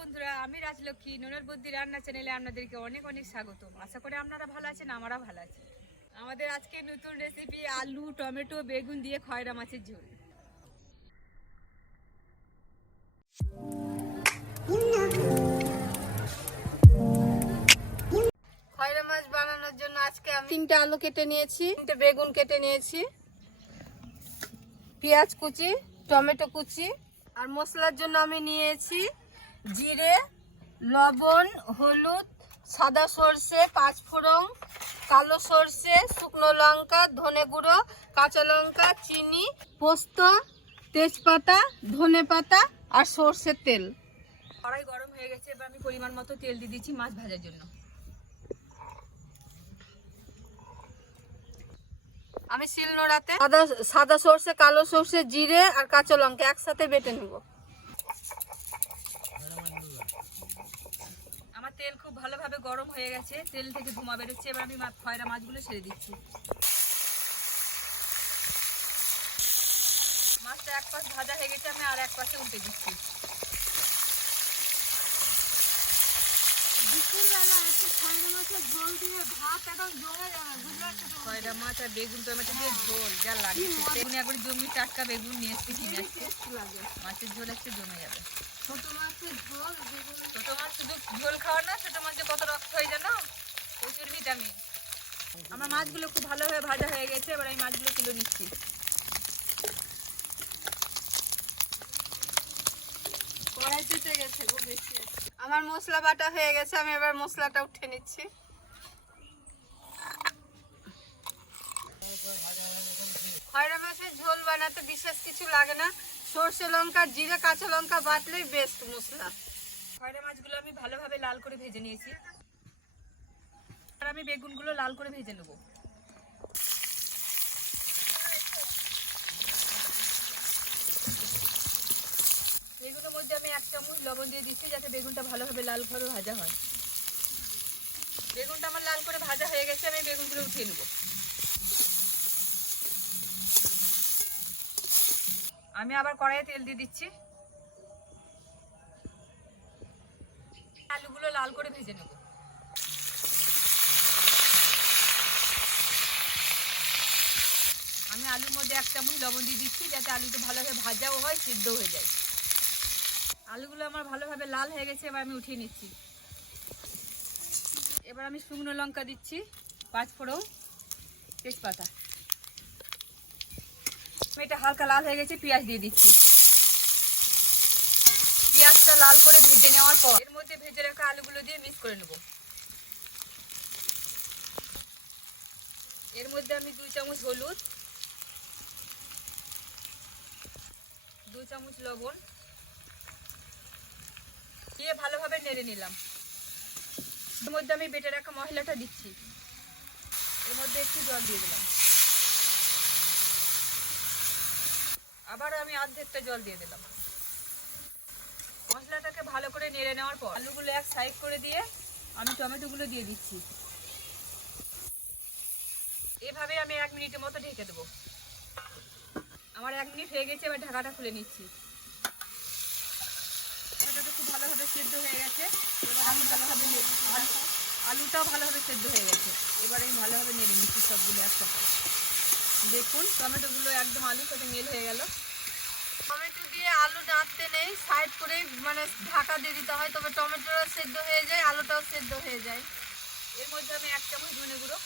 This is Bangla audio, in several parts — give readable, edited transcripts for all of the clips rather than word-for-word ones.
বন্ধুরা, আমি রাজলক্ষ্মী ননের বুদ্ধি রান্না চ্যানেলে আপনাদেরকে অনেক অনেক স্বাগত। আশা করি আপনারা ভালো আছেন, আমরা ভালো আছি। আমাদের আজকে নতুন রেসিপি আলু, টমেটো, বেগুন দিয়ে খয়রা মাছের ঝোল। খয়রা মাছ বানানোর জন্য আজকে আমি 3টে আলু কেটে নিয়েছি, 3টে বেগুন কেটে নিয়েছি, পেঁয়াজ কুচি, টমেটো কুচি, আর মশলার জন্য আমি নিয়েছি জিরে, লবণ, হলুদ, সাদা সর্ষে, পাঁচফোড়ন, কালো সর্ষে, শুকনো লঙ্কা, ধনে গুঁড়ো, কাঁচা লঙ্কা, চিনি, পোস্ত, তেজপাতা, ধনে পাতা আর সর্ষের তেল। কড়াই গরম হয়ে গেছে, এবার আমি পরিমাণ মতো তেল দিয়ে দিচ্ছি মাছ ভাজার জন্য। আমি শিলনোড়াতে সাদা সর্ষে, কালো সর্ষে, জিরে আর কাঁচা লঙ্কা একসাথে বেটে নেব। আমার তেল খুব ভালোভাবে গরম হয়ে গেছে, তেল থেকে ধোঁয়া বেরোচ্ছে। এবার আমি খয়রা মাছগুলো ছেড়ে দিচ্ছি। মাছটা এক পাশ ভাজা হয়ে গেছে, আমি আর এক পাশে উল্টে দিচ্ছি। খয়রা মাছ আর বেগুন টমেটো দিয়ে ঝোল যা লাগে, বেগুন একবার জমি টাটকা বেগুন নিয়ে এসছি, কিনে আসছে। মাছের ঝোল একটু জমে যাবে। ছোট মাছের ঝোল, ছোট মাছ শুধু ঝোল খাওয়া না, ছোট মাছে কত রক্ত হয়ে জানো, প্রচুর ভিটামিন। আমার মাছগুলো খুব ভালোভাবে ভাজা হয়ে গেছে, এবার আমি মাছগুলো তুলে নিচ্ছি। কড়াই পেতে গেছে খুব বেশি। আমার মশলা বাটা হয়ে গেছে, আমি এবার মশলাটা উঠে নিচ্ছি। খয়রা মাছের ঝোল বানাতে বিশেষ কিছু লাগে না, সর্ষে লঙ্কা, জিরে, কাঁচা লঙ্কা বাটলেই বেস্ট মশলা। খয়রা মাছগুলো আমি ভালোভাবে লাল করে ভেজে নিয়েছি, আর আমি বেগুনগুলো লাল করে ভেজে নেব। বেগুনের মধ্যে আমি 1 চামচ লবণ দিয়ে দিচ্ছি, যাতে বেগুনটা ভালোভাবে লাল করে ভাজা হয়। বেগুনটা আমার লাল করে ভাজা হয়ে গেছে, আমি বেগুনগুলো উঠিয়ে নেব। আমি আবার কড়াইয়ে তেল দিয়ে দিচ্ছি, আলুগুলো লাল করে ভেজে নেব। আমি আলুর মধ্যে 1 চামচ লবণ দিয়ে দিচ্ছি, যাতে আলুটা ভালোভাবে ভাজাও হয়, সিদ্ধ হয়ে যায়। আলুগুলো আমার ভালোভাবে লাল হয়ে গেছে, এবার আমি উঠিয়ে নিচ্ছি। এবার আমি শুকনো লঙ্কা দিচ্ছি, পাঁচফোড়ন, তেজপাতা। এটা হালকা লাল হয়ে গেছে, পেঁয়াজ দিয়ে দিচ্ছি। পেঁয়াজটা লাল করে ভেজে নেওয়ার পর এর মধ্যে ভেজে রাখা আলুগুলো দিয়ে মিক্স করে নেব। এর মধ্যে আমি 2 চামচ হলুদ, 2 চামচ লবণ দিয়ে ভালোভাবে নেড়ে নিলাম। এর মধ্যে আমি বেটে রাখা মশলাটা দিচ্ছি। এর মধ্যে একটু জল দিয়ে দিলাম, আবার আমি অর্ধেকটা জল দিয়ে দিলাম। মশলাটাকে ভালো করে নেড়ে নেওয়ার পর আলুগুলো এক সাইড করে দিয়ে আমি টমেটোগুলো দিয়ে দিচ্ছি। এভাবে আমি 1 মিনিটের মতো ঢেকে দেবো। আমার 1 মিনিট হয়ে গেছে, এবার ঢাকাটা খুলে নিচ্ছি। টমেটোটা খুব ভালোভাবে সেদ্ধ হয়ে গেছে, এবার আমি ভালোভাবে আলুটাও ভালোভাবে সেদ্ধ হয়ে গেছে। এবার আমি ভালোভাবে নেড়ে নিচ্ছি সবগুলো একসাথে। দেখুন টমেটোগুলো একদম আলুর সাথে মেল হয়ে গেল। টমেটো দিয়ে আলু নাড়তে নেই, সাইড করে মানে ঢাকা দিয়ে দিতে হয়, তবে টমেটোটাও সেদ্ধ হয়ে যায়, আলুটাও সেদ্ধ হয়ে যায়। এর মধ্যে আমি 1 চামচ ধনে গুঁড়ো,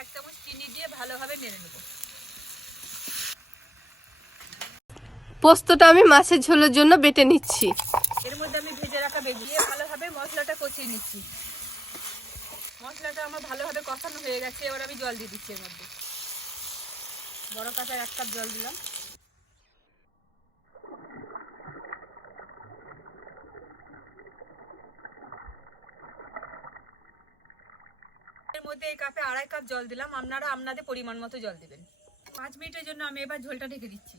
1 চামচ চিনি দিয়ে ভালোভাবে নেড়ে নেব। পোস্তটা আমি মাছের ঝোলের জন্য বেটে নিচ্ছি। এর মধ্যে আমি ভেজে রাখা বেগুন দিয়ে ভালোভাবে মশলাটা কষিয়ে নিচ্ছি। মশলাটা আমার ভালোভাবে কষানো হয়ে গেছে, এবার আমি জল দিয়ে দিচ্ছি। এর মধ্যে বড় কাঁচার 1 কাপ জল দিলাম। এর মধ্যে এই কাপে 2.5 কাপ জল দিলাম, আপনারা আপনাদের পরিমাণ মতো জল দিবেন। 5 মিনিটের জন্য আমি এবার ঝোলটা ঢেকে দিচ্ছি।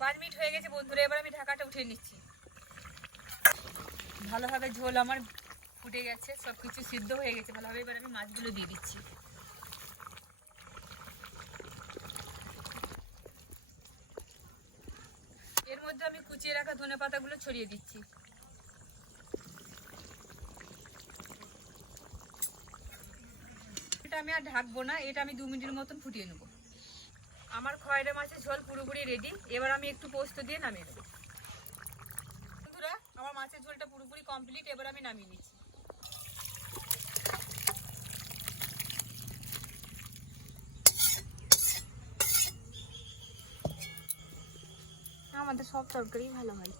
5 মিনিট হয়ে গেছে বন্ধুরা, এবার আমি ঢাকাটা উঠিয়ে নিচ্ছি। ভালোভাবে ঝোল আমার ফুটে গেছে, সবকিছু সিদ্ধ হয়ে গেছে ভালোভাবে। এবার আমি মাছগুলো দিয়ে দিচ্ছি। এর মধ্যে মধ্যে আমি কুচিয়ে রাখা ধনেপাতাগুলো ছড়িয়ে দিচ্ছি। এটা আমি আর ঢাকবো না, এটা আমি 2 মিনিটের মতন ফুটিয়ে নেব। আমার খয়রা মাছের ঝোল পুরোপুরি রেডি। এবার আমি একটু পোস্ত দিয়ে নামিয়ে নেব। বন্ধুরা, আমার মাছের ঝোলটা পুরোপুরি কমপ্লিট। এবার আমি নামিয়ে নিচ্ছি। আমাদের সব তরকারি ভালো হয়।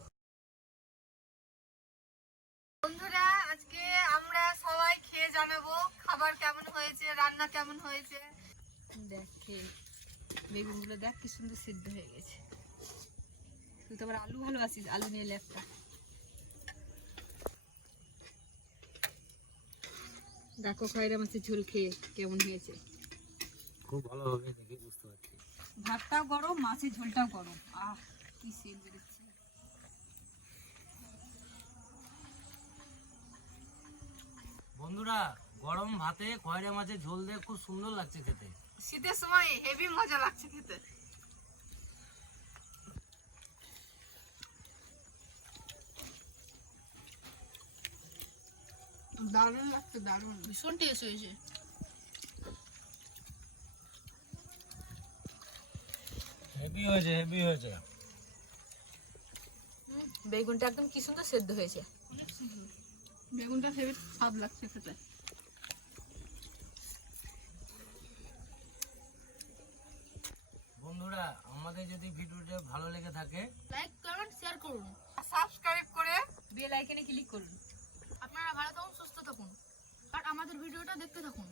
বন্ধুরা, আজকে আমরা সবাই খেয়ে জানাবো খাবার কেমন হয়েছে, রান্না কেমন হয়েছে। দেখে বেগুনগুলো দেখ কি সুন্দর সিদ্ধ হয়ে গেছে। তুই তো আবার আলু ভালোবাসিস, আলু নিয়ে এলে একটা। দেখো খয়রা মাছের ঝোল খেয়ে কেমন হয়েছে। খুব ভালো হবে দেখে বুঝতে পারছি। ভাতটাও গরম, মাছের ঝোলটাও গরম। আহ, কি সেন্ট বেরোচ্ছে। বন্ধুরা, গরম ভাতে খয়রা মাছের ঝোল দিয়ে খুব সুন্দর লাগছে খেতে। শীতের সময় হেভি মজা লাগছে খেতে। দারুণ লাগছে, দারুণ, ভীষণ টেস্ট হয়েছে। হেভি হয়েছে, হেভি হয়েছে। বেগুনটা একদম কি সুন্দর সেদ্ধ হয়েছে। বেগুনটা হেভি স্বাদ লাগছে খেতে। বন্ধুরা, আমাদের যদি ভিডিওটা ভালো লেগে থাকে লাইক কমেন্ট শেয়ার করুন। সাবস্ক্রাইব করে বেল আইকনে ক্লিক করুন। আপনারা ভালো থাকুন, সুস্থ থাকুন আর আমাদের ভিডিওটা দেখতে থাকুন।